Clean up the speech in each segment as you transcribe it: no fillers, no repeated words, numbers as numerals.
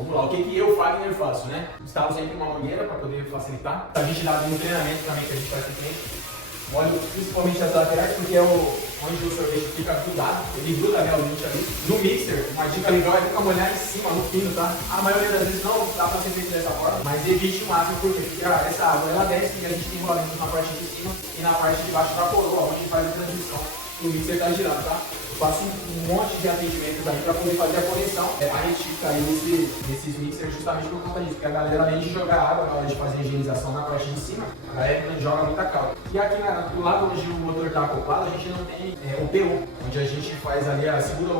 Vamos lá, o que eu, Fagner, faço, né? Instalo sempre uma mangueira para poder facilitar. A gente dá no treinamento também que a gente faz aqui. Molho principalmente as laterais, porque é onde o sorvete fica grudado, ele gruda realmente ali. No mixer, uma dica legal é nunca molhar em cima, no fino, tá? A maioria das vezes não dá pra ser feito dessa forma, mas evite o máximo, porque essa água ela desce e a gente tem rolamento na parte de cima e na parte de baixo da coroa, onde faz a transmissão. O mixer tá girando, tá? Eu faço um monte de atendimentos aí para poder fazer a correção, a retífica aí desses mixers justamente por conta disso, porque a galera além de jogar água na hora de fazer a higienização na parte de cima, a galera joga muita calda. E aqui do lado onde o motor está acoplado, a gente não tem o PU, onde a gente faz ali, segura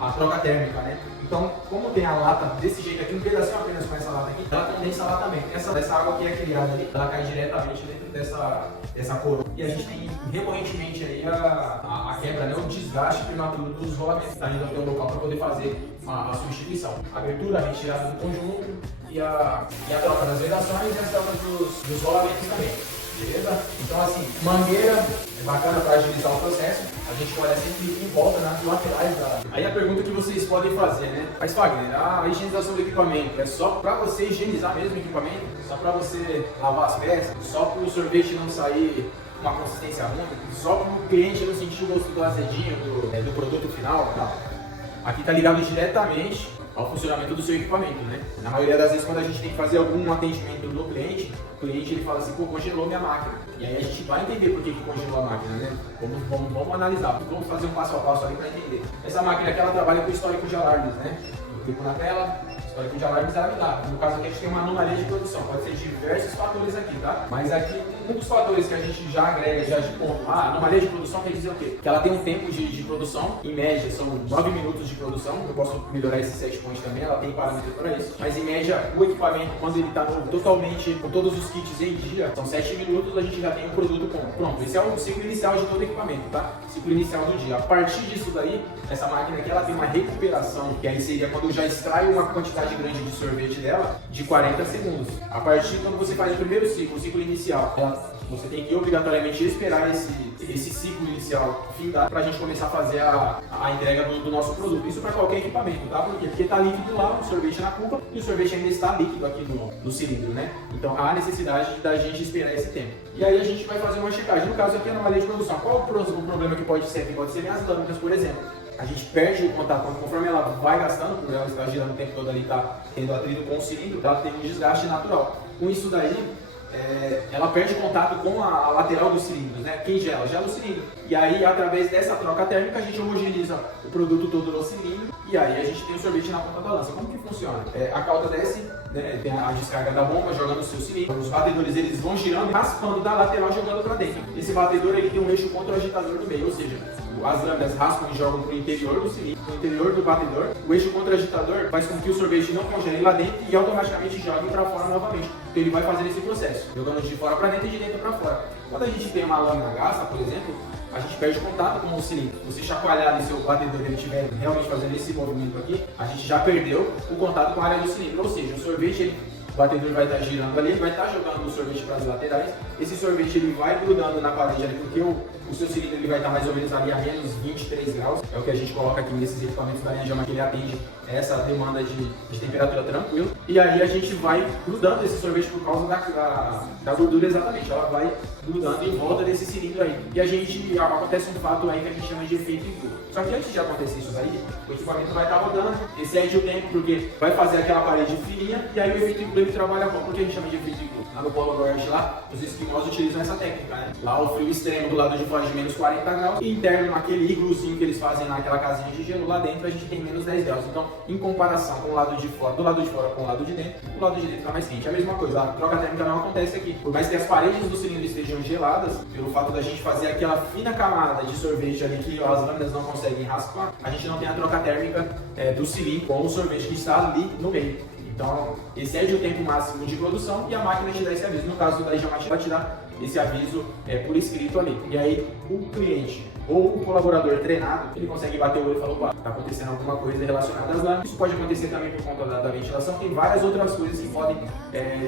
a troca térmica, né? Então, como tem a lata desse jeito aqui, um pedacinho apenas com essa lata aqui, ela condensa lá também. Essa água que é criada ali, ela cai diretamente dentro dessa coroa. E a gente tem recorrentemente aí a quebra, né, o desgaste prematuro dos rolamentos. A gente não tem um local para poder fazer a substituição. A abertura, a retirada do conjunto e a troca das vedações e as trocas dos rolamentos também. Beleza? Então assim, mangueira é bacana para agilizar o processo. A gente olha sempre em volta, nas laterais da... Aí a pergunta que vocês podem fazer, né? Mas Fagner, a higienização do equipamento é só para você higienizar mesmo o equipamento? Só para você lavar as peças? Só para o sorvete não sair uma consistência ruim? Só para o cliente não sentir o gosto do azedinho do produto final? Não. Aqui está ligado diretamente ao funcionamento do seu equipamento, né? Na maioria das vezes, quando a gente tem que fazer algum atendimento no cliente, o cliente ele fala assim, pô, congelou minha máquina. E aí a gente vai entender por que congelou a máquina, né? Vamos analisar, vamos fazer um passo a passo ali para entender. Essa máquina aqui, ela trabalha com histórico de alarmes, né? Eu clico na tela, histórico de alarmes ela me dá. No caso aqui a gente tem uma anomalia de produção, pode ser diversos fatores aqui, tá? Mas aqui, um dos fatores que a gente já agrega, já de ponto, anomalia de produção quer dizer o quê? Que ela tem um tempo de produção, em média são 9 minutos de produção, eu posso melhorar esse set point também, ela tem parâmetro para isso. Mas em média, o equipamento, quando ele está novo, totalmente, com todos os kits em dia, são 7 minutos, a gente já tem um produto pronto. Esse é o ciclo inicial de todo equipamento, tá? Ciclo inicial do dia. A partir disso daí, essa máquina aqui, ela tem uma recuperação, que aí seria quando eu já extraio uma quantidade grande de sorvete dela, de 40 segundos. A partir quando você faz o primeiro ciclo, o ciclo inicial, você tem que obrigatoriamente esperar esse ciclo inicial findar para a gente começar a fazer a entrega do nosso produto. Isso para qualquer equipamento, tá? Por quê? Porque está líquido lá, o sorvete na cuba, e o sorvete ainda está líquido aqui no cilindro, né? Então há necessidade da gente esperar esse tempo. E aí a gente vai fazer uma checagem. No caso aqui, a anomalia de produção. Qual o problema que pode ser? Que pode ser minhas lâminas, por exemplo. A gente perde o contato, conforme ela vai gastando, porque ela está girando o tempo todo ali, está tendo atrito com o cilindro, ela tem um desgaste natural. Com isso daí, ela perde contato com a lateral dos cilindros, né? Quem gela? Gela o cilindro. E aí, através dessa troca térmica, a gente homogeneiza o produto todo no cilindro e aí a gente tem o sorvete na ponta da lança. Como que funciona? A cauda desce, né? Tem a descarga da bomba jogando no seu cilindro. Os batedores eles vão girando e raspando da lateral jogando para dentro. Esse batedor ele tem um eixo contra-agitador no meio, ou seja, as lâminas raspam e jogam para o interior do cilindro, para o interior do batedor. O eixo contra-agitador faz com que o sorvete não congele lá dentro e automaticamente jogue para fora novamente. Então ele vai fazer esse processo, jogando de fora para dentro e de dentro para fora. Quando a gente tem uma lâmina gasta, por exemplo, a gente perde contato com o cilindro. Se você chacoalhar no seu batedor e ele estiver realmente fazendo esse movimento aqui, a gente já perdeu o contato com a área do cilindro. Ou seja, o sorvete, o batedor vai estar girando ali, ele vai estar jogando o sorvete para as laterais. Esse sorvete ele vai grudando na parede ali, porque o seu cilindro ele vai estar mais ou menos ali a menos 23 graus. É o que a gente coloca aqui nesses equipamentos da linha Jama, que ele atende essa demanda de temperatura tranquila. E aí a gente vai grudando esse sorvete por causa da gordura exatamente. Ela vai grudando em volta desse cilindro aí. E acontece um fato aí que a gente chama de efeito iglu. Só que antes de acontecer isso aí, o equipamento vai estar rodando, excede o tempo porque vai fazer aquela parede fininha e aí o efeito iglu ele trabalha como? Por que a gente chama de efeito iglu? Lá no Polo Norte, lá, os esquimós utilizam essa técnica, né? Lá o frio extremo do lado de fora de menos 40 graus e interno, aquele igluzinho que eles fazem naquela casinha de gelo, lá dentro a gente tem menos 10 graus. Então, em comparação com o lado de fora, do lado de fora com o lado de dentro, o lado de dentro está mais quente. É a mesma coisa, a troca térmica não acontece aqui. Por mais que as paredes do cilindro estejam geladas, pelo fato da gente fazer aquela fina camada de sorvete ali que as lâminas não conseguem raspar, a gente não tem a troca térmica do cilindro com o sorvete que está ali no meio. Então, excede o tempo máximo de produção e a máquina te dá esse aviso. No caso da Jamachi, vai te dar esse aviso por escrito ali. E aí, o cliente ou o colaborador treinado, ele consegue bater o olho e falar, opa, está acontecendo alguma coisa relacionada às lâminas. Isso pode acontecer também por conta da ventilação, tem várias outras coisas que podem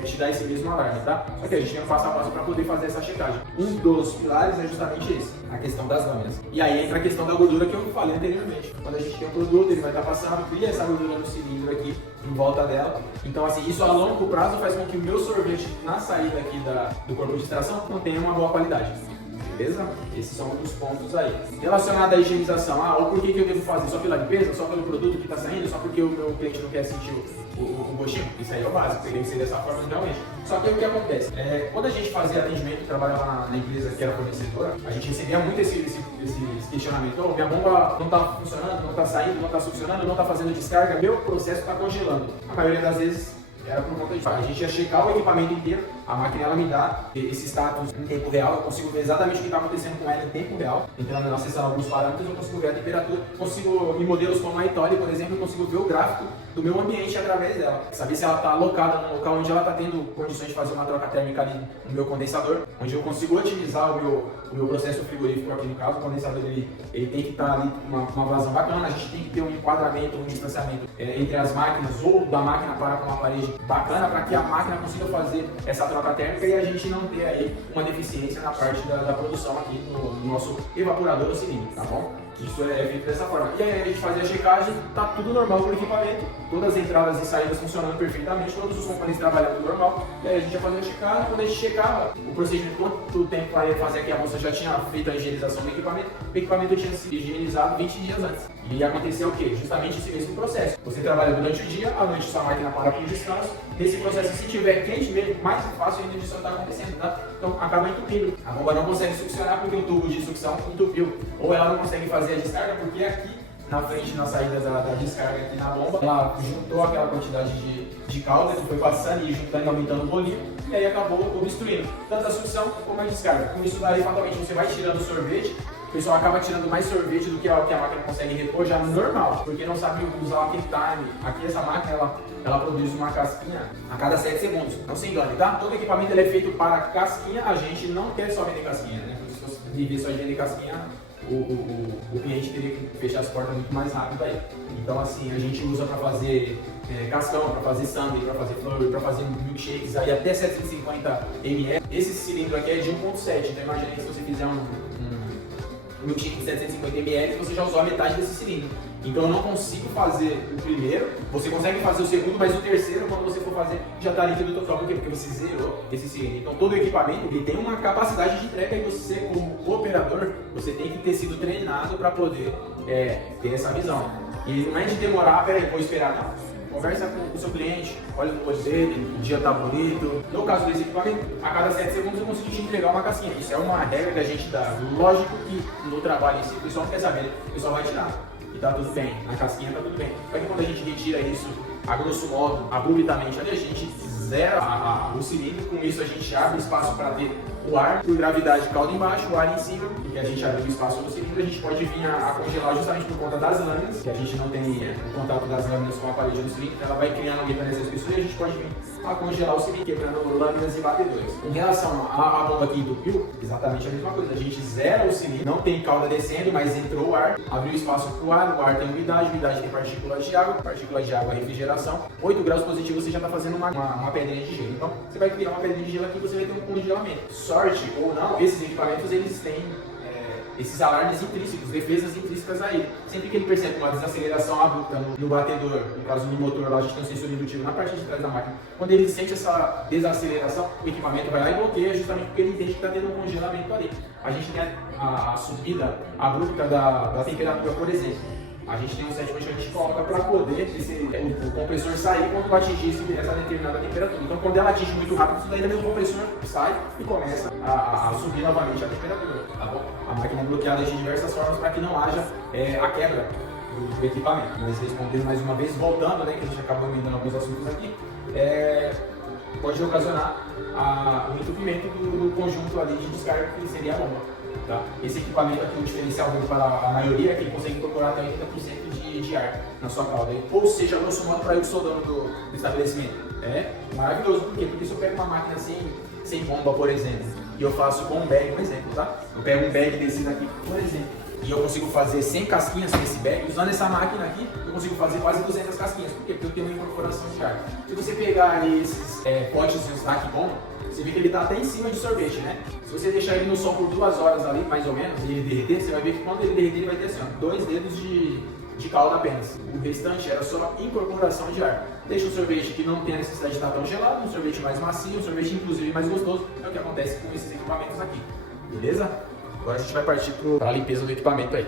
te dar esse mesmo alarme, tá? Só que a gente tem um passo a passo para poder fazer essa checagem. Um dos pilares é justamente esse. a questão das lâminas. E aí entra a questão da gordura que eu falei anteriormente. Quando a gente tem um produto, ele vai estar passando, cria essa gordura no cilindro aqui, em volta dela. Então assim, isso a longo prazo faz com que o meu sorvete na saída aqui do corpo de extração não tenha uma boa qualidade. Beleza? Esses são os pontos aí. Relacionado à higienização, ou por que eu devo fazer? Só pela limpeza? Só pelo produto que está saindo? Só porque o meu cliente não quer sentir o gostinho? Isso aí é o básico, tem que ser dessa forma realmente. Só que o que acontece? Quando a gente fazia atendimento, trabalhava na empresa que era fornecedora, a gente recebia muito esse questionamento. Minha bomba não está funcionando, não está saindo, não está succionando, não está fazendo descarga, meu processo está congelando. A maioria das vezes era por conta disso. A gente ia checar o equipamento inteiro, a máquina ela me dá esse status em tempo real, eu consigo ver exatamente o que está acontecendo com ela em tempo real. Entrando acessando alguns parâmetros, eu consigo ver a temperatura, consigo, em modelos como a Itoli, por exemplo, eu consigo ver o gráfico do meu ambiente através dela. Saber se ela está alocada num local onde ela está tendo condições de fazer uma troca térmica ali no meu condensador, onde eu consigo otimizar o meu processo frigorífico aqui no caso. O condensador ele tem que estar ali uma vazão bacana, a gente tem que ter um enquadramento, um distanciamento entre as máquinas ou da máquina para com a parede bacana para que a máquina consiga fazer essa troca térmica e a gente não ter aí uma deficiência na parte da produção aqui no nosso evaporador ou cilindro, tá bom? Isso é feito dessa forma. E aí a gente fazia a checagem, tá tudo normal com o equipamento, todas as entradas e saídas funcionando perfeitamente, todos os componentes trabalhando normal. E aí a gente ia fazer a checagem, quando a gente checava o procedimento, quanto tempo para ele fazer aqui, a moça já tinha feito a higienização do equipamento, o equipamento tinha sido higienizado 20 dias antes. E aconteceu o quê? Justamente esse mesmo processo. Você trabalha durante o dia, à noite sua máquina para com descanso. Nesse processo, se tiver quente mesmo, mais fácil ainda disso está acontecendo, tá? Então acaba entupindo. A bomba não consegue succionar porque o tubo de sucção entupiu. Ou ela não consegue fazer a descarga porque aqui na frente, na saída da descarga aqui na bomba, ela juntou aquela quantidade de calda que foi passando e juntando, aumentando o bolinho, e aí acabou obstruindo tanto a sucção como a descarga. Com isso daí, fatalmente, você vai tirando o sorvete. O pessoal acaba tirando mais sorvete do que a máquina consegue repor já normal, porque não sabe usar aquele time. Aqui essa máquina ela produz uma casquinha a cada 7 segundos, não se engane, tá? Todo equipamento ele é feito para casquinha, a gente não quer só vender casquinha, né? Se fosse viver só de vender casquinha, o cliente teria que fechar as portas muito mais rápido aí. Então assim, a gente usa para fazer cascão, para fazer sundae, para fazer flurry, para fazer milkshakes aí até 750 ml. Esse cilindro aqui é de 1.7, então imagine se você fizer um milkshake de 750 ml, você já usou a metade desse cilindro. Então eu não consigo fazer o primeiro, você consegue fazer o segundo, mas o terceiro, quando você for fazer, já está líquido total. Por quê? Porque você zerou esse cilindro. Então todo o equipamento ele tem uma capacidade de entrega e você, como operador, você tem que ter sido treinado para poder ter essa visão. E não é de demorar, peraí, vou esperar, não. Conversa com o seu cliente, olha no olho dele, o dia tá bonito. No caso desse equipamento, a cada 7 segundos eu consigo te entregar uma casquinha. Isso é uma regra que a gente dá. Lógico que no trabalho em si, o pessoal não quer saber, o pessoal vai tirar. E tá tudo bem, na casquinha tá tudo bem. Só que quando a gente retira isso, a grosso modo, abruptamente, ali a gente zera o cilindro. Com isso a gente abre espaço para ter o ar por gravidade calda embaixo, o ar em cima, e a gente abre o espaço no cilindro, a gente pode vir a congelar justamente por conta das lâminas, que a gente não tem o contato das lâminas com a parede do cilindro, ela vai criando uma nessa espessura e a gente pode vir a congelar o cilindro, quebrando lâminas e batedores. Em relação à bomba que entupiu, exatamente a mesma coisa, a gente zera o cilindro, não tem cauda descendo, mas entrou o ar, abriu espaço para o ar tem umidade tem partículas de água, refrigeração, 8 graus positivos você já está fazendo uma pedrinha de gelo. Então você vai criar uma pedrinha de gelo aqui e você vai ter um congelamento. Sorte ou não, esses equipamentos eles têm esses alarmes intrínsecos, defesas intrínsecas a ele. Sempre que ele percebe uma desaceleração abrupta no batedor, no caso do motor, lá a gente tem um sensor indutivo na parte de trás da máquina. Quando ele sente essa desaceleração, o equipamento vai lá e bloqueia, justamente porque ele entende que está tendo um congelamento ali. A gente tem a subida abrupta da temperatura, por exemplo. A gente tem um set point que a gente coloca para poder o compressor sair quando atingir essa determinada temperatura. Então, quando ela atinge muito rápido, isso daí também o compressor sai e começa a subir novamente a temperatura. Tá bom? A máquina é bloqueada de diversas formas para que não haja a quebra do equipamento. Mas respondendo mais uma vez, voltando, né, que a gente acabou emendando alguns assuntos aqui, pode ocasionar o entupimento do conjunto ali de descarga que seria a bomba. Tá? Esse equipamento aqui, o diferencial dele para a maioria é que ele consegue incorporar até 80% de ar na sua cauda. Ou seja, grosso modo, para eu que sou dono do estabelecimento. É maravilhoso. Por quê? Porque se eu pego uma máquina sem bomba, por exemplo, e eu faço com um bag, um exemplo, tá? Eu pego um bag desse daqui, por exemplo, e eu consigo fazer 100 casquinhas nesse bag, usando essa máquina aqui, eu consigo fazer quase 200 casquinhas. Por quê? Porque eu tenho uma incorporação de ar. Se você pegar ali esses potes de snack bomba, você vê que ele está até em cima de sorvete, né? Se você deixar ele no sol por 2 horas ali, mais ou menos, e ele derreter, você vai ver que quando ele derreter, ele vai ter assim, ó, 2 dedos de calda apenas. O restante era só incorporação de ar. Deixa o sorvete que não tem a necessidade de estar tão gelado, um sorvete mais macio, um sorvete inclusive mais gostoso. É o que acontece com esses equipamentos aqui. Beleza? Agora a gente vai partir para a limpeza do equipamento aí.